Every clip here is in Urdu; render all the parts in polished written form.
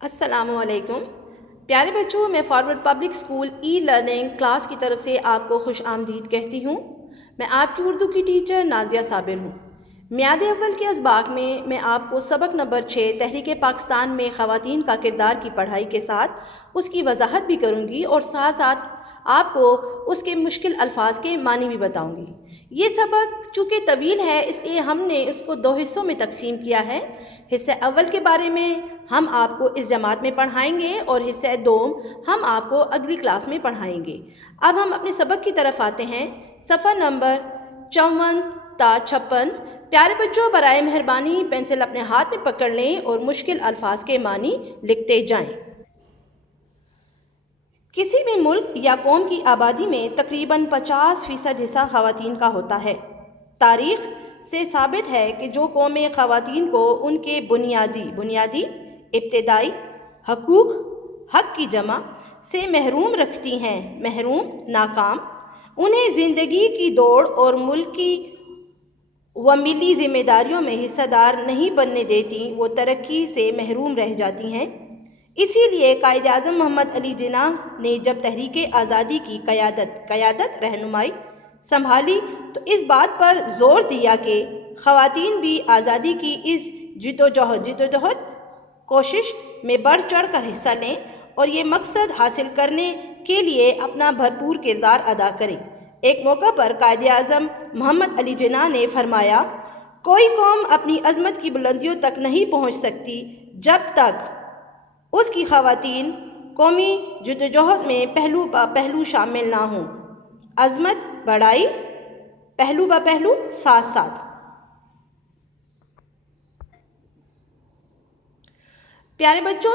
السلام علیکم پیارے بچوں، میں forward public school e learning class کی طرف سے آپ کو خوش آمدید کہتی ہوں۔ میں آپ کی اردو کی ٹیچر نازیہ صابر ہوں۔ میعاد اول کے اسباق میں آپ کو سبق نمبر 6 تحریک پاکستان میں خواتین کا کردار کی پڑھائی کے ساتھ اس کی وضاحت بھی کروں گی اور ساتھ ساتھ آپ کو اس کے مشکل الفاظ کے معنی بھی بتاؤں گی۔ یہ سبق چونکہ طویل ہے اس لیے ہم نے اس کو 2 حصوں میں تقسیم کیا ہے۔ حصہ اول کے بارے میں ہم آپ کو اس جماعت میں پڑھائیں گے اور حصہ دوم ہم آپ کو اگلی کلاس میں پڑھائیں گے۔ اب ہم اپنے سبق کی طرف آتے ہیں۔ صفحہ نمبر 54 تا 56۔ پیارے بچوں، برائے مہربانی پینسل اپنے ہاتھ میں پکڑ لیں اور مشکل الفاظ کے معنی لکھتے جائیں۔ کسی بھی ملک یا قوم کی آبادی میں تقریباً 50% حصہ خواتین کا ہوتا ہے۔ تاریخ سے ثابت ہے کہ جو قومیں خواتین کو ان کے بنیادی ابتدائی حقوق حق کی جمع سے محروم رکھتی ہیں، ناکام، انہیں زندگی کی دوڑ اور ملکی و ملی ذمہ داریوں میں حصہ دار نہیں بننے دیتی، وہ ترقی سے محروم رہ جاتی ہیں۔ اسی لیے قائد اعظم محمد علی جناح نے جب تحریک آزادی کی قیادت رہنمائی سنبھالی تو اس بات پر زور دیا کہ خواتین بھی آزادی کی اس جدوجہد کوشش میں بڑھ چڑھ کر حصہ لیں اور یہ مقصد حاصل کرنے کے لیے اپنا بھرپور کردار ادا کریں۔ ایک موقع پر قائد اعظم محمد علی جناح نے فرمایا، کوئی قوم اپنی عظمت کی بلندیوں تک نہیں پہنچ سکتی جب تک اس کی خواتین قومی جدوجہد میں پہلو بہ پہلو شامل نہ ہوں۔ عظمت بڑھائی پہلو بہ پہلو ساتھ ساتھ۔ پیارے بچوں،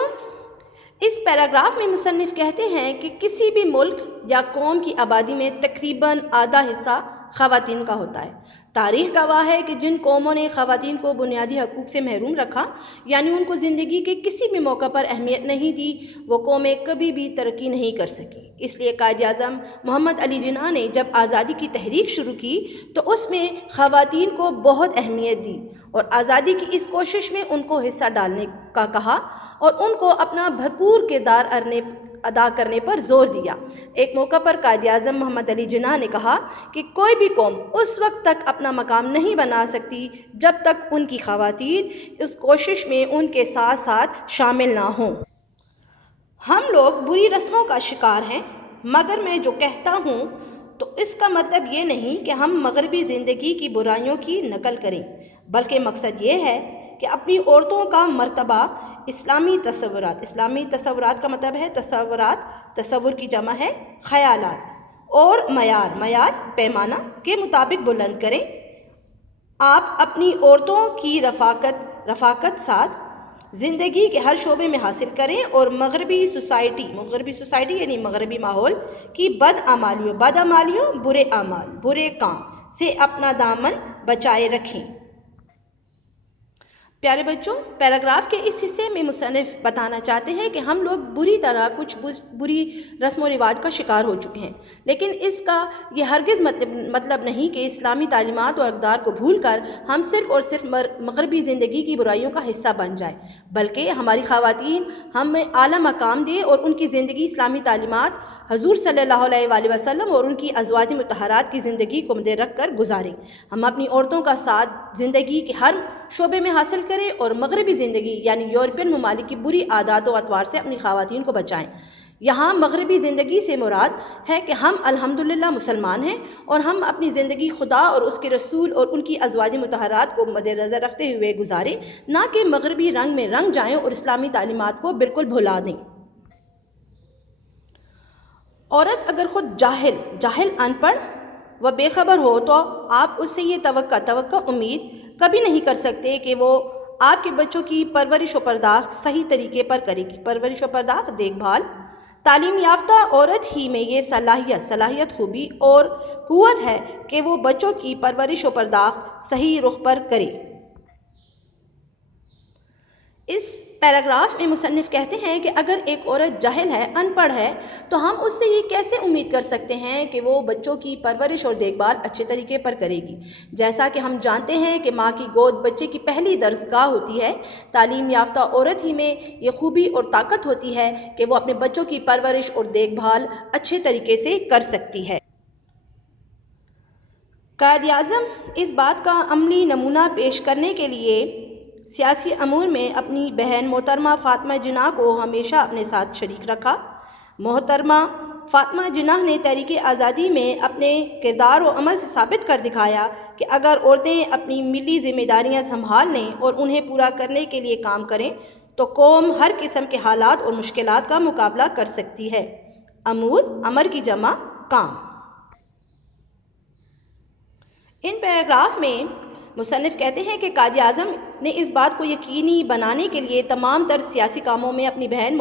اس پیراگراف میں مصنف کہتے ہیں کہ کسی بھی ملک یا قوم کی آبادی میں تقریباً آدھا حصہ خواتین کا ہوتا ہے۔ تاریخ گواہ ہے کہ جن قوموں نے خواتین کو بنیادی حقوق سے محروم رکھا، یعنی ان کو زندگی کے کسی بھی موقع پر اہمیت نہیں دی، وہ قومیں کبھی بھی ترقی نہیں کر سکیں۔ اس لیے قائد اعظم محمد علی جناح نے جب آزادی کی تحریک شروع کی تو اس میں خواتین کو بہت اہمیت دی اور آزادی کی اس کوشش میں ان کو حصہ ڈالنے کا کہا اور ان کو اپنا بھرپور کردار ادا کرنے پر زور دیا۔ ایک موقع پر قائد اعظم محمد علی جناح نے کہا کہ کوئی بھی قوم اس وقت تک اپنا مقام نہیں بنا سکتی جب تک ان کی خواتین اس کوشش میں ان کے ساتھ ساتھ شامل نہ ہوں۔ ہم لوگ بری رسموں کا شکار ہیں، مگر میں جو کہتا ہوں تو اس کا مطلب یہ نہیں کہ ہم مغربی زندگی کی برائیوں کی نقل کریں، بلکہ مقصد یہ ہے کہ اپنی عورتوں کا مرتبہ اسلامی تصورات کا مطلب ہے تصور کی جمع ہے خیالات، اور معیار پیمانہ کے مطابق بلند کریں۔ آپ اپنی عورتوں کی رفاقت ساتھ زندگی کے ہر شعبے میں حاصل کریں اور مغربی سوسائٹی یعنی مغربی ماحول کی بدعمالیوں برے اعمال برے کام سے اپنا دامن بچائے رکھیں۔ پیارے بچوں، پیراگراف کے اس حصے میں مصنف بتانا چاہتے ہیں کہ ہم لوگ بری طرح کچھ بری رسم و رواج کا شکار ہو چکے ہیں، لیکن اس کا یہ ہرگز مطلب نہیں کہ اسلامی تعلیمات اور اقدار کو بھول کر ہم صرف اور صرف مغربی زندگی کی برائیوں کا حصہ بن جائیں، بلکہ ہماری خواتین ہمیں اعلیٰ مقام دیں اور ان کی زندگی اسلامی تعلیمات، حضور صلی اللہ علیہ وآلہ وسلم اور ان کی ازواج مطہرات کی زندگی کو مد رکھ کر گزاریں۔ ہم اپنی عورتوں کا ساتھ زندگی کے ہر شعبے میں حاصل کریں اور مغربی زندگی یعنی یورپین ممالک کی بری عادات و اطوار سے اپنی خواتین کو بچائیں۔ یہاں مغربی زندگی سے مراد ہے کہ ہم الحمدللہ مسلمان ہیں اور ہم اپنی زندگی خدا اور اس کے رسول اور ان کی ازواج مطہرات کو مد نظر رکھتے ہوئے گزاریں، نہ کہ مغربی رنگ میں رنگ جائیں اور اسلامی تعلیمات کو بالکل بھلا دیں۔ عورت اگر خود جاہل ان پڑھ و بے خبر ہو تو آپ اس سے یہ توقع امید کبھی نہیں کر سکتے کہ وہ آپ کے بچوں کی پرورش و پرداخت صحیح طریقے پر کرے گی۔ پرورش و پرداخت دیکھ بھال، تعلیم یافتہ عورت ہی میں یہ صلاحیت خوبی اور قوت ہے کہ وہ بچوں کی پرورش و پرداخت صحیح رخ پر کرے۔ اس پیراگراف میں مصنف کہتے ہیں کہ اگر ایک عورت جاہل ہے، ان پڑھ ہے، تو ہم اس سے یہ کیسے امید کر سکتے ہیں کہ وہ بچوں کی پرورش اور دیکھ بھال اچھے طریقے پر کرے گی؟ جیسا کہ ہم جانتے ہیں کہ ماں کی گود بچے کی پہلی درسگاہ ہوتی ہے، تعلیم یافتہ عورت ہی میں یہ خوبی اور طاقت ہوتی ہے کہ وہ اپنے بچوں کی پرورش اور دیکھ بھال اچھے طریقے سے کر سکتی ہے۔ قائد اعظم اس بات کا عملی نمونہ پیش کرنے کے لیے سیاسی امور میں اپنی بہن محترمہ فاطمہ جناح کو ہمیشہ اپنے ساتھ شریک رکھا۔ محترمہ فاطمہ جناح نے تحریک آزادی میں اپنے کردار و عمل سے ثابت کر دکھایا کہ اگر عورتیں اپنی ملی ذمہ داریاں سنبھال لیں اور انہیں پورا کرنے کے لیے کام کریں تو قوم ہر قسم کے حالات اور مشکلات کا مقابلہ کر سکتی ہے۔ امور، امر کی جمع کام۔ ان پیراگراف میں مصنف کہتے ہیں کہ قائد اعظم نے اس بات کو یقینی بنانے کے لیے تمام تر سیاسی کاموں میں اپنی بہن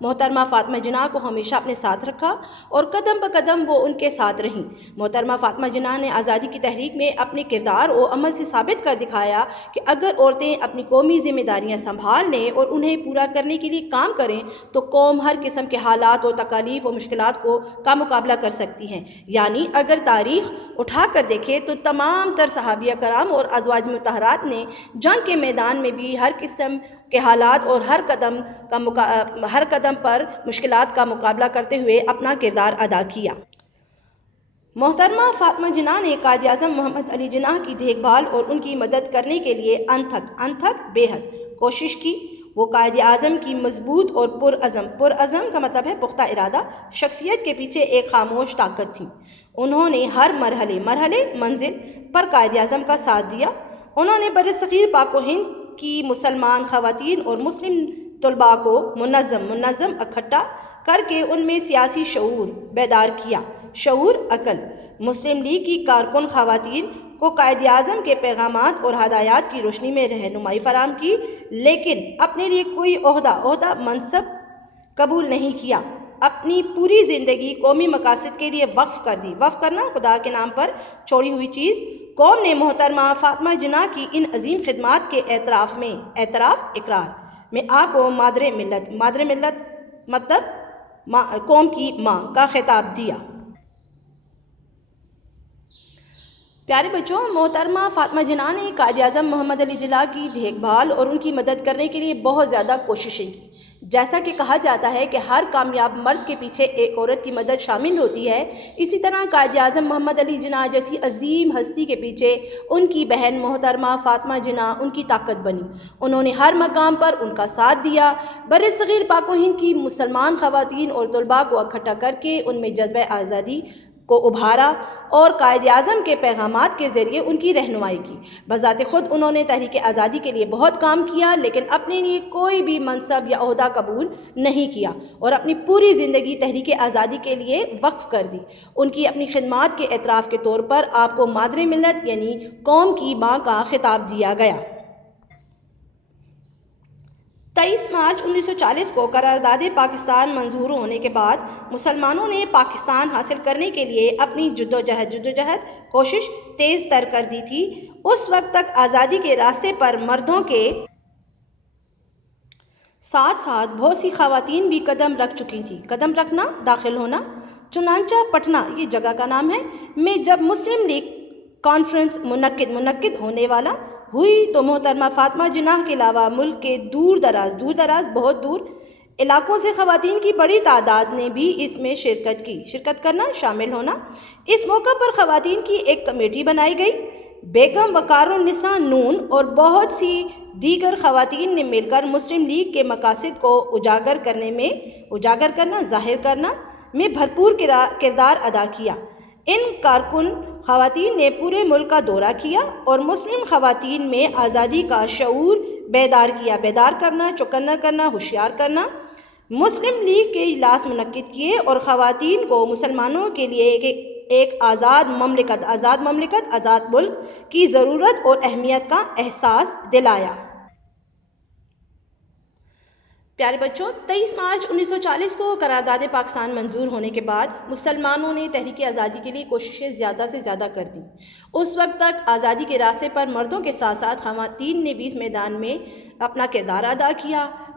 محترمہ فاطمہ جناح کو ہمیشہ اپنے ساتھ رکھا اور قدم بقدم وہ ان کے ساتھ رہیں۔ محترمہ فاطمہ جناح نے آزادی کی تحریک میں اپنے کردار و عمل سے ثابت کر دکھایا کہ اگر عورتیں اپنی قومی ذمہ داریاں سنبھال لیں اور انہیں پورا کرنے کے لیے کام کریں تو قوم ہر قسم کے حالات اور تکالیف و مشکلات کا مقابلہ کر سکتی ہیں۔ یعنی اگر تاریخ اٹھا کر دیکھیں تو تمام تر صحابیہ کرام اور ازواج مطہرات نے جنگ کے میدان میں بھی ہر قسم کے حالات اور ہر قدم پر مشکلات کا مقابلہ کرتے ہوئے اپنا کردار ادا کیا۔ محترمہ فاطمہ جناح نے قائد اعظم محمد علی جناح کی دیکھ بھال اور ان کی مدد کرنے کے لیے انتھک بے حد کوشش کی۔ وہ قائد اعظم کی مضبوط اور پرعزم کا مطلب ہے پختہ ارادہ شخصیت کے پیچھے ایک خاموش طاقت تھی۔ انہوں نے ہر مرحلے منزل پر قائد اعظم کا ساتھ دیا۔ انہوں نے برصغیر پاک و ہند کی مسلمان خواتین اور مسلم طلباء کو منظم اکٹھا کر کے ان میں سیاسی شعور بیدار کیا۔ عقل مسلم لیگ کی کارکن خواتین کو قائد اعظم کے پیغامات اور ہدایات کی روشنی میں رہنمائی فراہم کی، لیکن اپنے لیے کوئی عہدہ منصب قبول نہیں کیا۔ اپنی پوری زندگی قومی مقاصد کے لیے وقف کر دی۔ وقف کرنا، خدا کے نام پر چھوڑی ہوئی چیز۔ قوم نے محترمہ فاطمہ جناح کی ان عظیم خدمات کے اقرار میں آپ کو مادر ملت مطلب قوم کی ماں کا خطاب دیا۔ پیارے بچوں، محترمہ فاطمہ جناح نے قائد اعظم محمد علی جناح کی دیکھ بھال اور ان کی مدد کرنے کے لیے بہت زیادہ کوششیں کی۔ جیسا کہ کہا جاتا ہے کہ ہر کامیاب مرد کے پیچھے ایک عورت کی مدد شامل ہوتی ہے، اسی طرح قائد اعظم محمد علی جناح جیسی عظیم ہستی کے پیچھے ان کی بہن محترمہ فاطمہ جناح ان کی طاقت بنی۔ انہوں نے ہر مقام پر ان کا ساتھ دیا، برصغیر پاک و ہند کی مسلمان خواتین اور طلباء کو اکٹھا کر کے ان میں جذبہ آزادی کو ابھارا اور قائد اعظم کے پیغامات کے ذریعے ان کی رہنمائی کی۔ بذات خود انہوں نے تحریک آزادی کے لیے بہت کام کیا، لیکن اپنے لیے کوئی بھی منصب یا عہدہ قبول نہیں کیا اور اپنی پوری زندگی تحریک آزادی کے لیے وقف کر دی۔ ان کی اپنی خدمات کے اعتراف کے طور پر آپ کو مادر ملت یعنی قوم کی ماں کا خطاب دیا گیا۔ 23 مارچ 1940 کو قرارداد پاکستان منظور ہونے کے بعد مسلمانوں نے پاکستان حاصل کرنے کے لیے اپنی جدوجہد کوشش تیز تر کر دی تھی۔ اس وقت تک آزادی کے راستے پر مردوں کے ساتھ ساتھ بہت سی خواتین بھی قدم رکھ چکی تھیں۔ قدم رکھنا، داخل ہونا۔ چنانچہ پٹنہ، یہ جگہ کا نام ہے، میں جب مسلم لیگ کانفرنس منعقد ہونے والا ہوئی تو محترمہ فاطمہ جناح کے علاوہ ملک کے دور دراز بہت دور علاقوں سے خواتین کی بڑی تعداد نے بھی اس میں شرکت کرنا، شامل ہونا۔ اس موقع پر خواتین کی ایک کمیٹی بنائی گئی۔ بیگم وقار النساء نون اور بہت سی دیگر خواتین نے مل کر مسلم لیگ کے مقاصد کو ظاہر کرنا میں بھرپور کردار ادا کیا۔ ان کارکن خواتین نے پورے ملک کا دورہ کیا اور مسلم خواتین میں آزادی کا شعور بیدار کرنا، چوکنا کرنا، ہوشیار کرنا۔ مسلم لیگ کے اجلاس منعقد کیے اور خواتین کو مسلمانوں کے لیے ایک آزاد مملکت، آزاد ملک کی ضرورت اور اہمیت کا احساس دلایا۔ پیارے بچوں، 23 مارچ 1940 کو قرارداد پاکستان منظور ہونے کے بعد مسلمانوں نے تحریک آزادی کے لیے کوششیں زیادہ سے زیادہ کر دیں۔ اس وقت تک آزادی کے راستے پر مردوں کے ساتھ ساتھ خواتین نے بھی اس میدان میں اپنا کردار ادا کیا۔